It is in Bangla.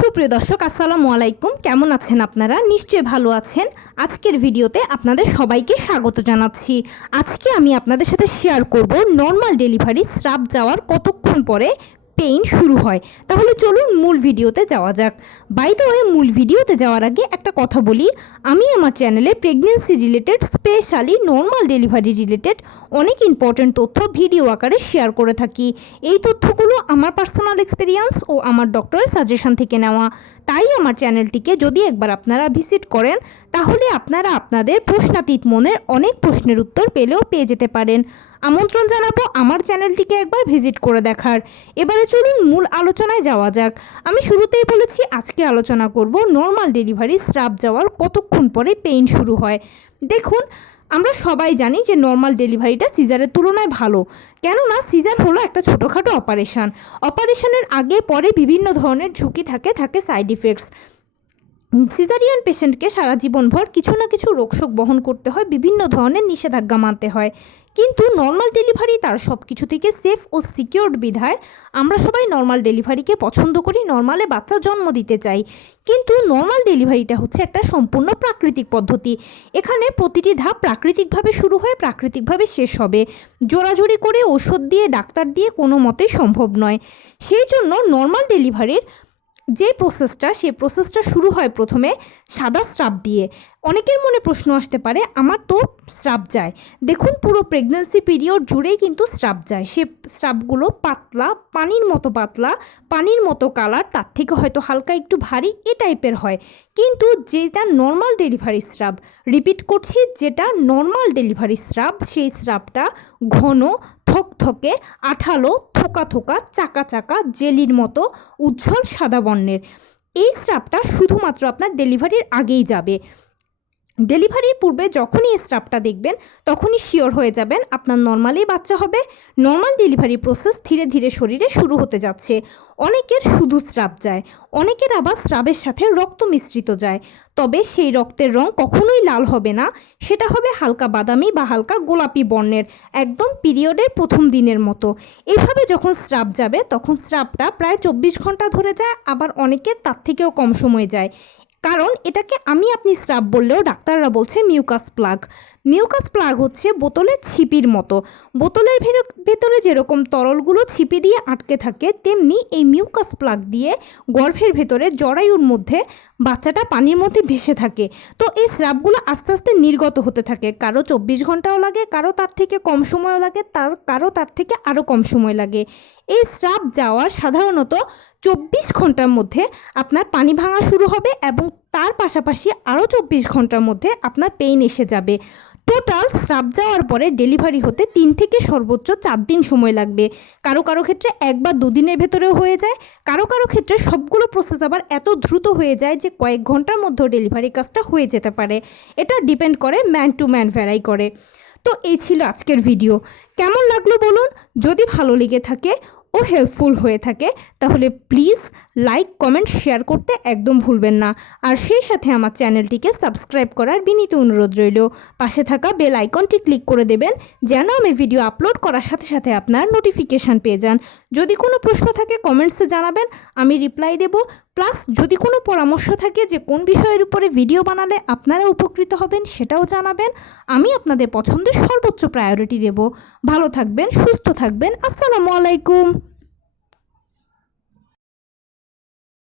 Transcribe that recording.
সুপ্রিয় দর্শক আসসালামু আলাইকুম। কেমন আছেন আপনারা? নিশ্চয়ই ভালো আছেন। আজকের ভিডিওতে আপনাদের সবাইকে স্বাগত জানাচ্ছি। আজকে আমি আপনাদের সাথে শেয়ার করব নর্মাল ডেলিভারি স্রাব যাওয়ার কতক্ষণ পরে পেইন শুরু হয়। তাহলে চলুন মূল ভিডিওতে যাওয়া যাক। বাই দ্য ওয়ে, মূল ভিডিওতে যাওয়ার আগে একটা কথা বলি, আমি আমার চ্যানেলে pregnancy related, specially normal delivery related অনেক ইম্পর্টেন্ট তথ্য ভিডিও আকারে শেয়ার করে থাকি। এই তথ্যগুলো আমার পার্সোনাল এক্সপিরিয়েন্স ও আমার ডক্টরের সাজেশন থেকে নেওয়া। তাই আমার চ্যানেলটিকে যদি একবার আপনারা ভিজিট করেন, তাহলে আপনারা আপনাদের প্রশ্নাতীত মনের অনেক প্রশ্নের উত্তর পেয়ে যেতে পারেন। আমন্ত্রণ জানাবো আমার চ্যানেলটিকে একবার ভিজিট করে দেখার। এবারে চলুন মূল আলোচনায় যাওয়া যাক। আমি শুরুতেই বলেছি আজকে আলোচনা করব নর্মাল ডেলিভারি স্রাব যাওয়ার কতক্ষণ পরে পেইন শুরু হয়। দেখুন, আমরা সবাই জানি যে নর্মাল ডেলিভারিটা সিজারের তুলনায় ভালো, কেননা সিজার হলো একটা ছোটোখাটো অপারেশনের আগে পরে বিভিন্ন ধরনের ঝুঁকি থাকে সাইড ইফেক্টস। সিজারিয়ান পেশেন্টকে সারা জীবনভর কিছু না কিছু রোগশোক বহন করতে হয়, বিভিন্ন ধরনের নিষেধাজ্ঞা মানতে হয়। কিন্তু নর্মাল ডেলিভারি তার সব কিছু থেকে সেফ ও সিকিউরড বিধায় আমরা সবাই নর্মাল ডেলিভারিকে পছন্দ করি, নর্মালে বাচ্চা জন্ম দিতে চাই। কিন্তু নর্মাল ডেলিভারিটা হচ্ছে একটা সম্পূর্ণ প্রাকৃতিক পদ্ধতি। এখানে প্রতিটি ধাপ প্রাকৃতিকভাবে শুরু হয়ে প্রাকৃতিকভাবে শেষ হবে। জোরাজুরি করে ওষুধ দিয়ে ডাক্তার দিয়ে কোনো মতেই সম্ভব নয়। সেই জন্য নর্মাল ডেলিভারির যে সেই প্রসেসটা শুরু হয় প্রথমে সাদা স্রাব দিয়ে। অনেকের মনে প্রশ্ন আসতে পারে, আমার তো স্রাব যায়। দেখুন, পুরো প্রেগন্যান্সি পিরিয়ড জুড়েই কিন্তু স্রাব যায়। সে স্রাবগুলো পাতলা, পানির মতো কালার, তার থেকে হয়তো হালকা একটু ভারী এ টাইপের হয়। কিন্তু যেটা নর্মাল ডেলিভারি স্রাব, রিপিট করছি, যেটা নর্মাল ডেলিভারি স্রাব, সেই স্রাবটা ঘন, থকথকে, আঠালো, থোকা চাকা জেলির মতো উজ্জ্বল সাদা বর্ণের। এই স্রাবটা শুধুমাত্র আপনার ডেলিভারির আগেই যাবে। ডেলিভারির পূর্বে যখনই এই স্রাবটা দেখবেন, তখনই শিওর হয়ে যাবেন আপনার নর্মালি বাচ্চা হবে। নর্মাল ডেলিভারি প্রসেস ধীরে ধীরে শরীরে শুরু হতে যাচ্ছে। অনেকের শুধু স্রাব যায়, অনেকের আবার স্রাবের সাথে রক্ত মিশ্রিত যায়। তবে সেই রক্তের রং কখনোই লাল হবে না, সেটা হবে হালকা বাদামি বা হালকা গোলাপি বর্ণের, একদম পিরিয়ডের প্রথম দিনের মতো। এইভাবে যখন স্রাব যাবে, তখন স্রাবটা প্রায় 24 ঘন্টা ধরে যায়, আবার অনেকের তার থেকেও কম সময় যায়। কারণ এটাকে আপনি স্রাব বললেও ডাক্তাররা বলছে মিউকাস প্লাগ হচ্ছে বোতলের ছিপির মতো। বোতলের ভেতরে যেরকম তরলগুলো ছিপি দিয়ে আটকে থাকে, তেমনি এই মিউকাস প্লাগ দিয়ে গর্ভের ভেতরে জরায়ুর মধ্যে বাচ্চাটা পানির মধ্যে ভেসে থাকে। তো এই স্রাবগুলো আস্তে আস্তে নির্গত হতে থাকে। কারো 24 ঘন্টাও লাগে, কারো তার থেকে কম সময়ও লাগে, কারো তার থেকে আরও কম সময় লাগে। এই স্রাব যাওয়ার সাধারণত 24 ঘন্টার মধ্যে আপনার পানি ভাঙা শুরু হবে, এবং তার পাশাপাশি আরও 24 ঘন্টার মধ্যে আপনার পেইন এসে যাবে। টোটাল স্রাব যাওয়ার পরে ডেলিভারি হতে 3 থেকে সর্বোচ্চ 4 দিন সময় লাগবে। কারো ক্ষেত্রে 1 বা 2 দিনের ভেতরেও হয়ে যায়। কারো ক্ষেত্রে সবগুলো প্রসেস আবার এত দ্রুত হয়ে যায় যে কয়েক ঘন্টার মধ্যেও ডেলিভারি কাজটা হয়ে যেতে পারে। এটা ডিপেন্ড করে, ম্যান টু ম্যান ভ্যারাই করে। তো এই ছিল আজকের ভিডিও। কেমন লাগলো বলুন। যদি ভালো লেগে থাকে ও হেল্পফুল হয়ে থাকে, তাহলে প্লিজ লাইক, কমেন্ট, শেয়ার করতে একদম ভুলবেন না। আর সেই সাথে আমার চ্যানেলটিকে সাবস্ক্রাইব করার বিনীত অনুরোধ রইল। পাশে থাকা বেল আইকনটি ক্লিক করে দেবেন, যেন আমি ভিডিও আপলোড করার সাথে সাথে আপনার নোটিফিকেশান পেয়ে যান। যদি কোনো প্রশ্ন থাকে কমেন্টসে জানাবেন, আমি রিপ্লাই দেব। প্লাস যদি কোনো পরামর্শ থাকে যে কোন বিষয়ের উপরে ভিডিও বানালে আপনারা উপকৃত হবেন, সেটাও জানাবেন। আমি আপনাদের পছন্দের সর্বোচ্চ প্রায়োরিটি দেব। ভালো থাকবেন, সুস্থ থাকবেন। আসসালামু আলাইকুম।